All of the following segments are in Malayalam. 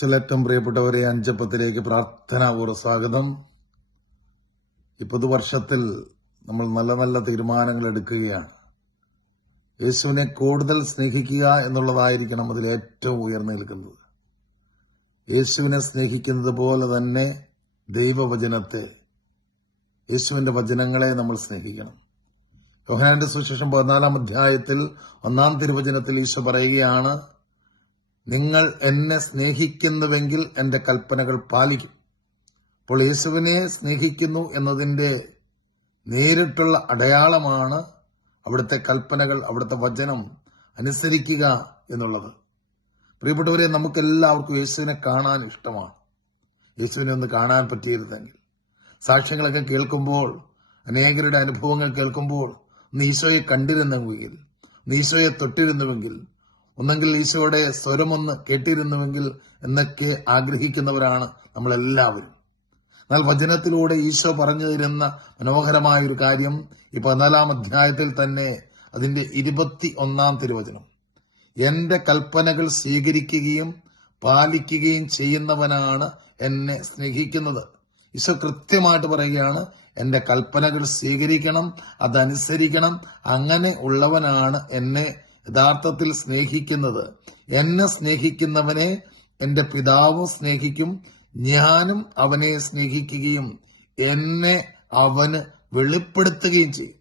ഏറ്റവും പ്രിയപ്പെട്ടവരെ, അഞ്ചപ്പത്തിലേക്ക് പ്രാർത്ഥനാപൂർവ്വ സ്വാഗതം. ഈ പുതുവർഷത്തിൽ നമ്മൾ നല്ല നല്ല തീരുമാനങ്ങൾ എടുക്കുകയാണ്. യേശുവിനെ കൂടുതൽ സ്നേഹിക്കുക എന്നുള്ളതായിരിക്കണം അതിൽ ഏറ്റവും ഉയർന്നു നിൽക്കുന്നത്. യേശുവിനെ സ്നേഹിക്കുന്നത് പോലെ തന്നെ ദൈവവചനത്തെ, യേശുവിന്റെ വചനങ്ങളെ നമ്മൾ സ്നേഹിക്കണം. യോഹന്നാന്റെ സുവിശേഷം 14-ാം അധ്യായത്തിൽ 1-ാം തിരുവചനത്തിൽ ഈശോ പറയുകയാണ്, നിങ്ങൾ എന്നെ സ്നേഹിക്കുന്നുവെങ്കിൽ എന്റെ കൽപ്പനകൾ പാലിക്കും. അപ്പോൾ യേശുവിനെ സ്നേഹിക്കുന്നു എന്നതിന്റെ നേരിട്ടുള്ള അടയാളമാണ് അവിടുത്തെ കൽപ്പനകൾ, അവിടുത്തെ വചനം അനുസരിക്കുക എന്നുള്ളത്. പ്രിയപ്പെട്ടവരെ, നമുക്കെല്ലാവർക്കും യേശുവിനെ കാണാൻ ഇഷ്ടമാണ്. യേശുവിനെ ഒന്ന് കാണാൻ പറ്റിയിരുന്നെങ്കിൽ, സാക്ഷ്യങ്ങളൊക്കെ കേൾക്കുമ്പോൾ, അനേകരുടെ അനുഭവങ്ങൾ കേൾക്കുമ്പോൾ ഒന്ന് ഈശോയെ കണ്ടിരുന്നെങ്കിൽ, ഒന്ന് ഈശോയെ തൊട്ടിരുന്നുവെങ്കിൽ, ഒന്നെങ്കിൽ ഈശോയുടെ സ്വരമൊന്ന് കേട്ടിരുന്നുവെങ്കിൽ എന്നൊക്കെ ആഗ്രഹിക്കുന്നവരാണ് നമ്മളെല്ലാവരും. എന്നാൽ വചനത്തിലൂടെ ഈശോ പറഞ്ഞു തരുന്ന മനോഹരമായൊരു കാര്യം ഈ 14-ാം അധ്യായത്തിൽ തന്നെ അതിന്റെ 21-ാം തിരുവചനം, എന്റെ കൽപ്പനകൾ സ്വീകരിക്കുകയും പാലിക്കുകയും ചെയ്യുന്നവനാണ് എന്നെ സ്നേഹിക്കുന്നത്. ഈശോ കൃത്യമായിട്ട് പറയുകയാണ്, എന്റെ കൽപ്പനകൾ സ്വീകരിക്കണം, അതനുസരിക്കണം, അങ്ങനെ ഉള്ളവനാണ് എന്നെ യഥാർത്ഥത്തിൽ സ്നേഹിക്കുന്നത്. എന്നെ സ്നേഹിക്കുന്നവനെ എന്റെ പിതാവും സ്നേഹിക്കും, ഞാനും അവനെ സ്നേഹിക്കുകയും എന്നെ അവന് വെളിപ്പെടുത്തുകയും ചെയ്യും.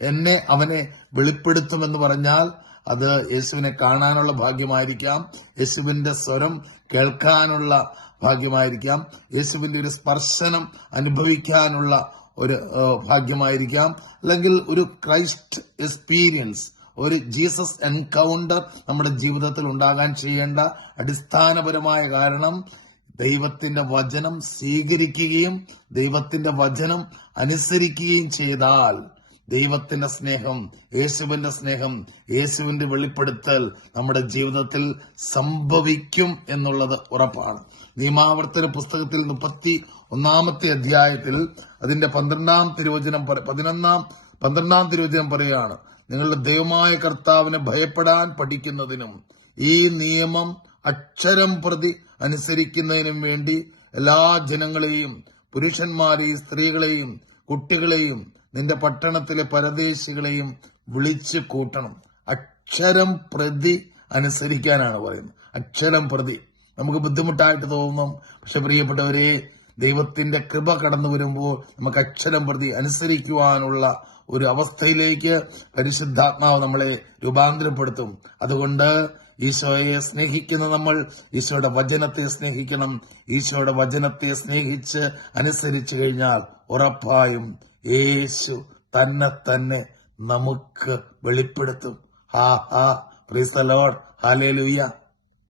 എന്നെ അവനെ വെളിപ്പെടുത്തുമെന്ന് പറഞ്ഞാൽ അത് യേശുവിനെ കാണാനുള്ള ഭാഗ്യമായിരിക്കാം, യേശുവിന്റെ സ്വരം കേൾക്കാനുള്ള ഭാഗ്യമായിരിക്കാം, യേശുവിന്റെ ഒരു സ്പർശനം അനുഭവിക്കാനുള്ള ഒരു ഭാഗ്യമായിരിക്കാം, അല്ലെങ്കിൽ ഒരു ക്രൈസ്റ്റ് എക്സ്പീരിയൻസ്, ഒരു ജീസസ് എൻകൗണ്ടർ നമ്മുടെ ജീവിതത്തിൽ ഉണ്ടാകാൻ ചെയ്യേണ്ട അടിസ്ഥാനപരമായ കാരണം ദൈവത്തിന്റെ വചനം സ്വീകരിക്കുകയും ദൈവത്തിന്റെ വചനം അനുസരിക്കുകയും ചെയ്താൽ ദൈവത്തിന്റെ സ്നേഹം, യേശുവിന്റെ സ്നേഹം, യേശുവിന്റെ വെളിപ്പെടുത്തൽ നമ്മുടെ ജീവിതത്തിൽ സംഭവിക്കും എന്നുള്ളത് ഉറപ്പാണ്. നിയമാവർത്തന പുസ്തകത്തിൽ 31-ാമത്തെ അധ്യായത്തിൽ അതിന്റെ 12-ാം തിരുവചനം പറയുകയാണ്, നിങ്ങളുടെ ദൈവമായ കർത്താവിനെ ഭയപ്പെടാൻ പഠിക്കുന്നതിനും ഈ നിയമം അക്ഷരം പ്രതി അനുസരിക്കുന്നതിനും വേണ്ടി എല്ലാ ജനങ്ങളെയും, പുരുഷന്മാരെയും സ്ത്രീകളെയും കുട്ടികളെയും നിന്റെ പട്ടണത്തിലെ പരദേശികളെയും വിളിച്ചു കൂട്ടണം. അക്ഷരം പ്രതി അനുസരിക്കാനാണ് പറയുന്നത്. അക്ഷരം പ്രതി നമുക്ക് ബുദ്ധിമുട്ടായിട്ട് തോന്നും. പക്ഷെ പ്രിയപ്പെട്ടവരെ, ദൈവത്തിന്റെ കൃപ കടന്നു വരുമ്പോൾ നമുക്ക് അക്ഷരം പ്രതി അനുസരിക്കുവാനുള്ള ഒരു അവസ്ഥയിലേക്ക് പരിശുദ്ധാത്മാവ് നമ്മളെ രൂപാന്തരപ്പെടുത്തും. അതുകൊണ്ട് ഈശോയെ സ്നേഹിക്കുന്ന നമ്മൾ ഈശോയുടെ വചനത്തെ സ്നേഹിക്കണം. ഈശോയുടെ വചനത്തെ സ്നേഹിച്ച് അനുസരിച്ചു കഴിഞ്ഞാൽ ഉറപ്പായും യേശു തന്നെ നമുക്ക് വെളിപ്പെടുത്തും. Praise the Lord, hallelujah.